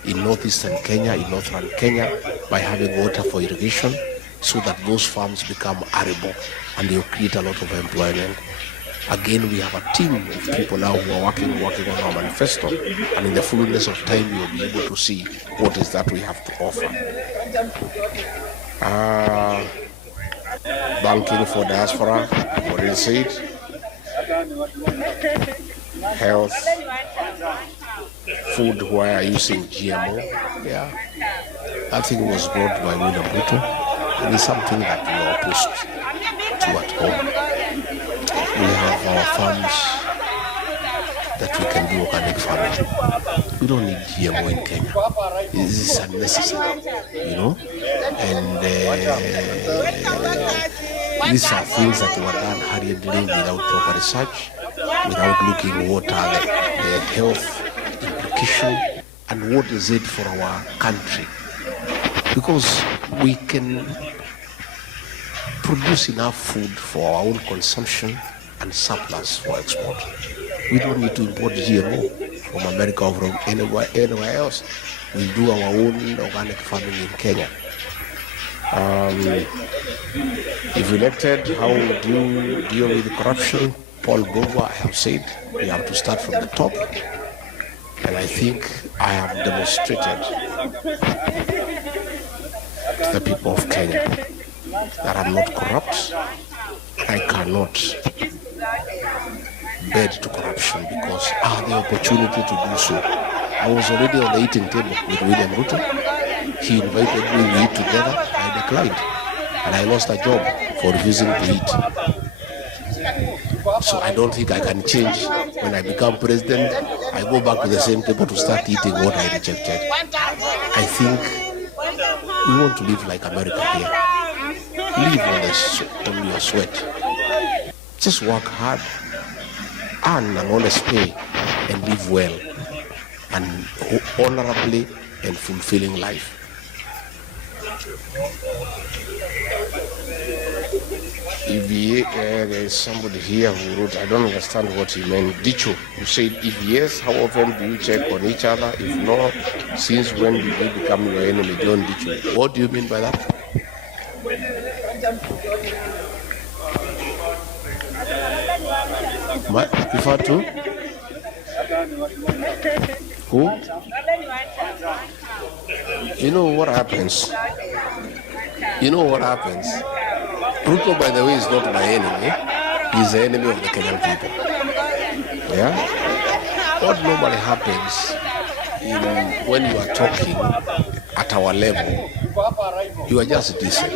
in northeastern Kenya, in northern Kenya, by having water for irrigation so that those farms become arable and they'll create a lot of employment. Again, we have a team of people now who are working on our manifesto, and in the fullness of time, you'll be able to see what is that we have to offer. Banking for diaspora, what is it? Health, food where using GMO. Yeah, that thing was brought by William Ruto, and it's something that we are opposed to at home. We have our farms that we can do organic farming. We don't need GMO in Kenya. This is unnecessary, you know. And these are things that were done hurriedly without proper research, without looking what are the health implication and what is it for our country. Because we can produce enough food for our own consumption and surplus for export. We don't need to import GMO from America or from anywhere else. We do our own organic farming in Kenya. If elected, how would you deal with corruption? Paul Bogwa, I have said, we have to start from the top. And I think I have demonstrated to the people of Kenya that I'm not corrupt. I cannot bed to corruption because I had the opportunity to do so. I was already on the eating table with William Ruto. He invited me, we eat together. I declined. And I lost a job for refusing to eat. So I don't think I can change. When I become president, I go back to the same table to start eating what I rejected. I think we want to live like America here. Live on your sweat. Just work hard, earn an honest pay, and live well, and honorably and fulfilling life. There is somebody here who wrote, I don't understand what he meant. Dicho, you said, if yes, how often do you check on each other? If no, since when did you become your enemy, John Dicho? What do you mean by that? Refer to? Who? You know what happens? Ruto, by the way, is not my enemy. He's the enemy of the Kenyan people. Yeah? What normally happens when you are talking at our level, you are just decent.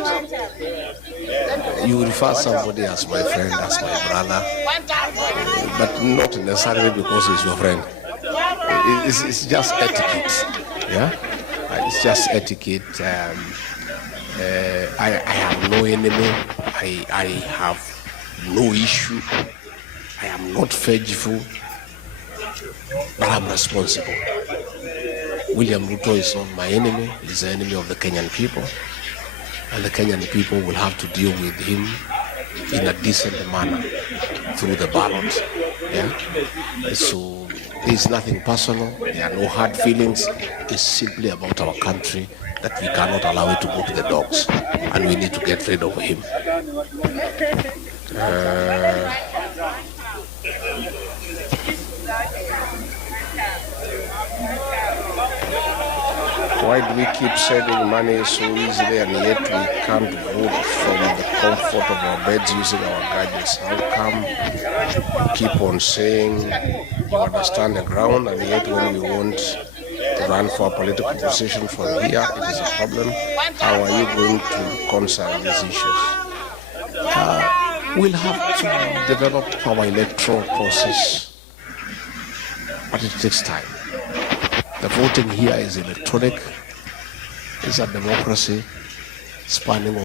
You refer somebody as my friend, as my brother, but not necessarily because he's your friend. It's just etiquette. Yeah? It's just etiquette. I have no enemy. I have no issue. I am not vengeful, but I'm responsible. William Ruto is not my enemy. He's the enemy of the Kenyan people. And the Kenyan people will have to deal with him in a decent manner through the ballot. Yeah? So there's nothing personal. There are no hard feelings. It's simply about our country that we cannot allow it to go to the dogs, and we need to get rid of him. Why do we keep sending money so easily and yet we can't vote from the comfort of our beds using our gadgets? How come you keep on saying you understand the ground and yet when we want to run for a political position from here, it is a problem? How are you going to reconcile these issues? We'll have to develop our electoral process, but it takes time. The voting here is electronic. It's a democracy spanning